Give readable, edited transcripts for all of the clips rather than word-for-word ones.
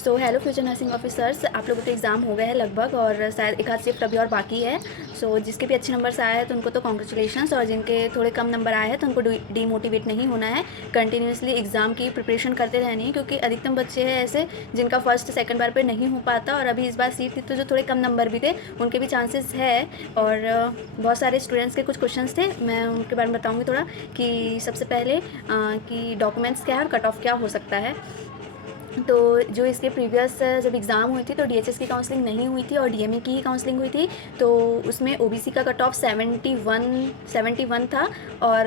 So hello future nursing officers, आप लोगों के एग्ज़ाम हो गए हैं लगभग और शायद एक आध शिफ्ट अभी और बाकी है। सो जिसके भी अच्छे नंबर्स आए हैं तो उनको तो कॉन्ग्रेचुलेशंस, और जिनके थोड़े कम नंबर आए हैं तो उनको डीमोटिवेट नहीं होना है। कंटिन्यूसली एग्ज़ाम की प्रिपरेशन करते रहनी है, क्योंकि अधिकतम बच्चे हैं ऐसे जिनका फर्स्ट सेकंड बार पे नहीं हो पाता, और अभी इस बार सीट थी तो जो थोड़े कम नंबर भी थे उनके भी चांसेस है। और बहुत सारे स्टूडेंट्स के कुछ क्वेश्चंस थे, मैं उनके बारे में बताऊँगी थोड़ा कि सबसे पहले कि डॉक्यूमेंट्स क्या है और कट ऑफ क्या हो सकता है। तो जो इसके प्रीवियस जब एग्ज़ाम हुई थी तो डीएचएस की काउंसलिंग नहीं हुई थी और डीएमई की ही काउंसलिंग हुई थी। तो उसमें ओबीसी का कट ऑफ 71 था। और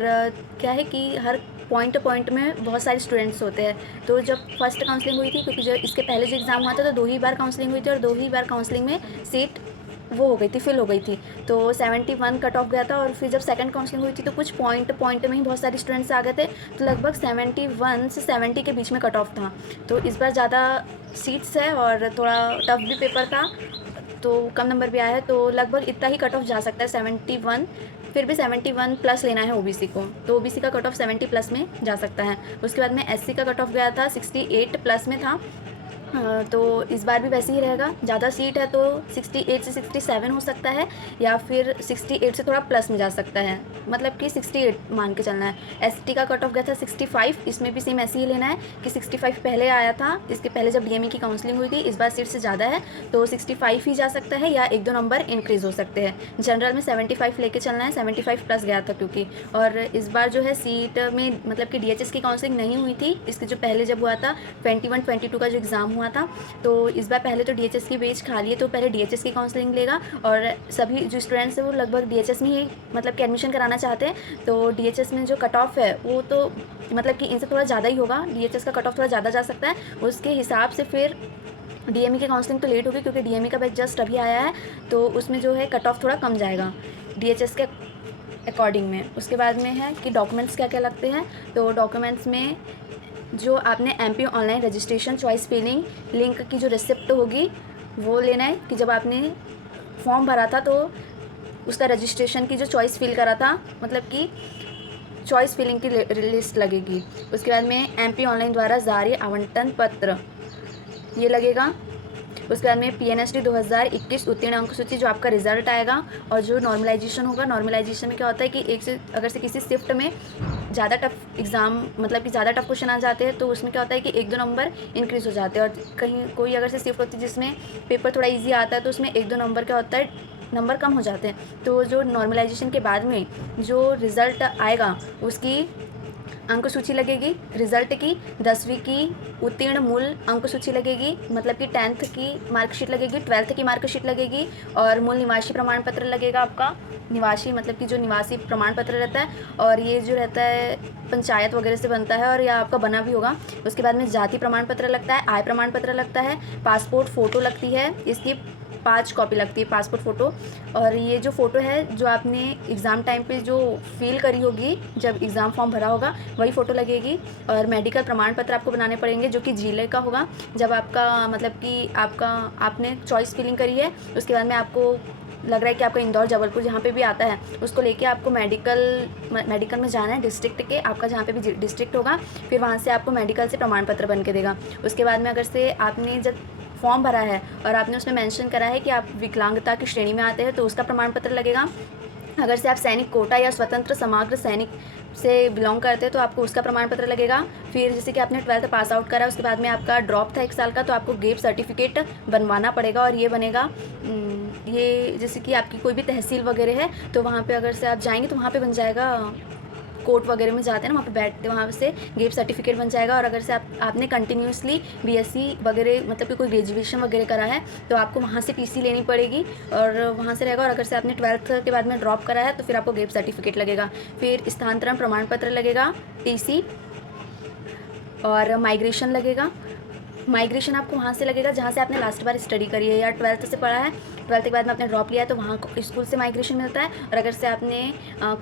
क्या है कि हर पॉइंट पॉइंट में बहुत सारे स्टूडेंट्स होते हैं। तो जब फर्स्ट काउंसलिंग हुई थी, क्योंकि जो इसके पहले जो एग्ज़ाम हुआ था तो 2 ही बार काउंसलिंग हुई थी और 2 ही बार काउंसलिंग में सीट वो हो गई थी, फिल हो गई थी। तो 71 कट ऑफ गया था, और फिर जब सेकंड काउंसलिंग हुई थी तो कुछ पॉइंट पॉइंट में ही बहुत सारे स्टूडेंट्स आ गए थे। तो लगभग 71 से 70 के बीच में कट ऑफ था। तो इस बार ज़्यादा सीट्स है और थोड़ा टफ भी पेपर था, तो कम नंबर भी आया है, तो लगभग इतना ही कट ऑफ जा सकता है 71। फिर भी 71 प्लस लेना है ओबीसी को, तो ओबीसी का कट ऑफ 70 प्लस में जा सकता है। उसके बाद में एससी का कट ऑफ गया था 68 प्लस में था। तो इस बार भी वैसे ही रहेगा। ज़्यादा सीट है तो 68 से 67 हो सकता है, या फिर 68 से थोड़ा प्लस में जा सकता है, मतलब कि 68 मान के चलना है। एसटी का कट ऑफ गया था 65, इसमें भी सेम ऐसे ही लेना है कि 65 पहले आया था, इसके पहले जब डीएमई की काउंसलिंग हुई थी। इस बार सीट से ज़्यादा है तो 65 ही जा सकता है, या 1-2 नंबर इंक्रीज़ हो सकते हैं। जनरल में 75 लेके चलना है, 75 प्लस गया था क्योंकि। और इस बार जो है सीट में मतलब कि डीएचएस की काउंसलिंग नहीं हुई थी, इसके जो पहले जब हुआ था 21-22 का जो एग्ज़ाम हुआ था, तो इस बार पहले तो डीएचएस की बेच खाली है, तो पहले डीएचएस की काउंसलिंग लेगा। और सभी जो स्टूडेंट्स हैं वो लगभग डीएचएस में ही मतलब कि एडमिशन कराना चाहते हैं। तो डीएचएस में जो कट ऑफ है वो तो मतलब कि इनसे थोड़ा ज़्यादा ही होगा, डीएचएस का कट ऑफ थोड़ा ज़्यादा जा सकता है। उसके हिसाब से फिर डीएमई की काउंसलिंग तो लेट होगी, क्योंकि डीएमई का बैच जस्ट अभी आया है, तो उसमें जो है कट ऑफ थोड़ा कम जाएगा डीएचएस के अकॉर्डिंग में। उसके बाद में है कि डॉक्यूमेंट्स क्या क्या लगते हैं। तो डॉक्यूमेंट्स में जो आपने MP online registration choice filling link की जो रिसिप्ट होगी वो लेना है, कि जब आपने फॉर्म भरा था तो उसका रजिस्ट्रेशन की जो चॉइस फिल करा था, मतलब कि चॉइस फिलिंग की लिस्ट लगेगी। उसके बाद में एमपी ऑनलाइन द्वारा जारी आवंटन पत्र ये लगेगा। उसके बाद में पीएनएसडी 2021 उत्तीर्ण अंक सूची जो आपका रिजल्ट आएगा, और जो नॉर्मलाइजेशन होगा। नॉर्मलाइजेशन में क्या होता है कि एक से अगर से किसी शिफ्ट में ज़्यादा टफ एग्ज़ाम मतलब कि ज़्यादा टफ क्वेश्चन आ जाते हैं तो उसमें क्या होता है कि 1-2 नंबर इंक्रीज़ हो जाते हैं। और कहीं कोई अगर से शिफ्ट होती है जिसमें पेपर थोड़ा ईजी आता है तो उसमें 1-2 नंबर क्या होता है, नंबर कम हो जाते हैं। तो जो नॉर्मलाइजेशन के बाद में जो रिज़ल्ट आएगा उसकी अंक सूची लगेगी। रिजल्ट की 10वीं की उत्तीर्ण मूल अंक सूची लगेगी, मतलब कि 10th की मार्कशीट लगेगी, 12th की मार्कशीट लगेगी, और मूल निवासी प्रमाण पत्र लगेगा आपका। निवासी मतलब कि जो निवासी प्रमाण पत्र रहता है, और ये जो रहता है पंचायत वगैरह से बनता है और या आपका बना भी होगा। उसके बाद में जाति प्रमाण पत्र लगता है, आय प्रमाण पत्र लगता है, पासपोर्ट फ़ोटो लगती है, इसकी 5 कॉपी लगती है पासपोर्ट फ़ोटो। और ये जो फ़ोटो है जो आपने एग्ज़ाम टाइम पे जो फिल करी होगी जब एग्ज़ाम फॉर्म भरा होगा वही फ़ोटो लगेगी। और मेडिकल प्रमाण पत्र आपको बनाने पड़ेंगे जो कि जिले का होगा। जब आपका मतलब कि आपने चॉइस फिलिंग करी है, उसके बाद में आपको लग रहा है कि आपका इंदौर जबलपुर जहाँ पे भी आता है उसको लेके आपको मेडिकल में जाना है, डिस्ट्रिक्ट के आपका जहाँ पे भी डिस्ट्रिक्ट होगा, फिर वहाँ से आपको मेडिकल से प्रमाण पत्र बन के देगा। उसके बाद में अगर से आपने जब फॉर्म भरा है और आपने उसमें मेंशन करा है कि आप विकलांगता की श्रेणी में आते हैं तो उसका प्रमाण पत्र लगेगा। अगर से आप सैनिक कोटा या स्वतंत्र समग्र सैनिक से बिलोंग करते हैं तो आपको उसका प्रमाण पत्र लगेगा। फिर जैसे कि आपने 12th पास आउट करा, उसके बाद में आपका ड्रॉप था 1 साल का, तो आपको गैप सर्टिफिकेट बनवाना पड़ेगा। और ये बनेगा ये जैसे कि आपकी कोई भी तहसील वगैरह है तो वहाँ पे अगर से आप जाएंगे तो वहाँ पे बन जाएगा, कोर्ट वगैरह में जाते हैं ना वहाँ पे बैठते, वहाँ से गैप सर्टिफिकेट बन जाएगा। और अगर से आपने कंटिन्यूसली बीएससी वगैरह मतलब कि कोई ग्रेजुएशन वगैरह करा है तो आपको वहाँ से पीसी लेनी पड़ेगी और वहाँ से रहेगा। और अगर से आपने 12th के बाद में ड्रॉप करा है तो फिर आपको गैप सर्टिफिकेट लगेगा। फिर स्थानांतरण प्रमाण पत्र लगेगा, टीसी, और माइग्रेशन लगेगा। माइग्रेशन आपको वहाँ से लगेगा जहाँ से आपने लास्ट बार स्टडी करी है या 12th से पढ़ा है, 12th के बाद में आपने ड्रॉप लिया है तो वहाँ स्कूल से माइग्रेशन मिलता है। और अगर से आपने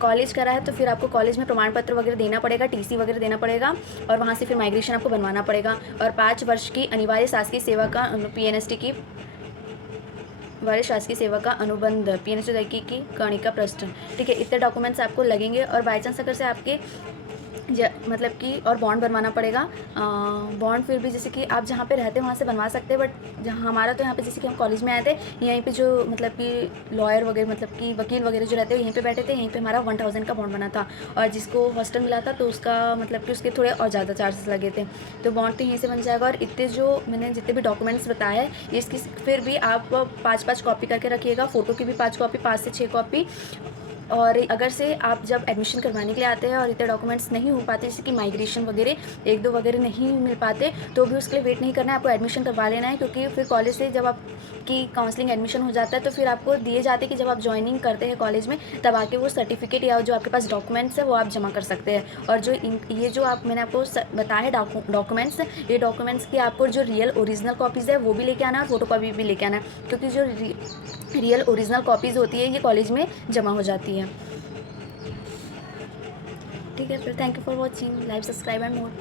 कॉलेज करा है तो फिर आपको कॉलेज में प्रमाण पत्र वगैरह देना पड़ेगा, टीसी वगैरह देना पड़ेगा, और वहाँ से फिर माइग्रेशन आपको बनवाना पड़ेगा। और 5 वर्ष की अनिवार्य शासकीय सेवा का पीएनएसटी की वार्षिक शासकीय सेवा का अनुबंध, पीएनएसटी की कर्णिका प्रश्न, ठीक है। इतने डॉक्यूमेंट्स आपको लगेंगे। और बाई चांस अगर से आपके मतलब कि और बॉन्ड बनवाना पड़ेगा। बॉन्ड फिर भी जैसे कि आप जहाँ पे रहते हैं वहाँ से बनवा सकते हैं, बट जहाँ हमारा तो यहाँ पे जैसे कि हम कॉलेज में आए थे, यहीं पे जो मतलब कि लॉयर वगैरह मतलब कि वकील वगैरह जो रहते हैं यहीं पे बैठे थे, यहीं पे हमारा 1000 का बॉन्ड बना था। और जिसको हॉस्टल मिला था तो उसका मतलब कि उसके थोड़े और ज़्यादा चार्जेस लगे थे। तो बॉन्ड तो यहीं से बन जाएगा। और इतने जो मैंने जितने भी डॉक्यूमेंट्स बताए हैं इसकी फिर भी आप 5-5 कॉपी करके रखिएगा। फ़ोटो की भी 5 कॉपी, 5 से 6 कॉपी। और अगर से आप जब एडमिशन करवाने के लिए आते हैं और इतने डॉक्यूमेंट्स नहीं हो पाते, जैसे कि माइग्रेशन वगैरह 1-2 वगैरह नहीं मिल पाते, तो भी उसके लिए वेट नहीं करना है, आपको एडमिशन करवा लेना है। क्योंकि फिर कॉलेज से जब आपकी काउंसलिंग एडमिशन हो जाता है तो फिर आपको दिए जाते हैं कि जब आप ज्वाइनिंग करते हैं कॉलेज में तब आके वो सर्टिफिकेट या जो आपके पास डॉक्यूमेंट्स है वो आप जमा कर सकते हैं। और जो ये जो आप मैंने आपको बताया है डॉक्यूमेंट्स, ये डॉक्यूमेंट्स की आपको जो रियल ओरिजिनल कॉपीज़ है वो भी लेके आना है और फोटो कॉपी भी लेके आना है। क्योंकि जो रियल ओरिजिनल कॉपीज़ होती है ये कॉलेज में जमा हो जाती है। ठीक है, फिर thank you for watching, like, subscribe and more.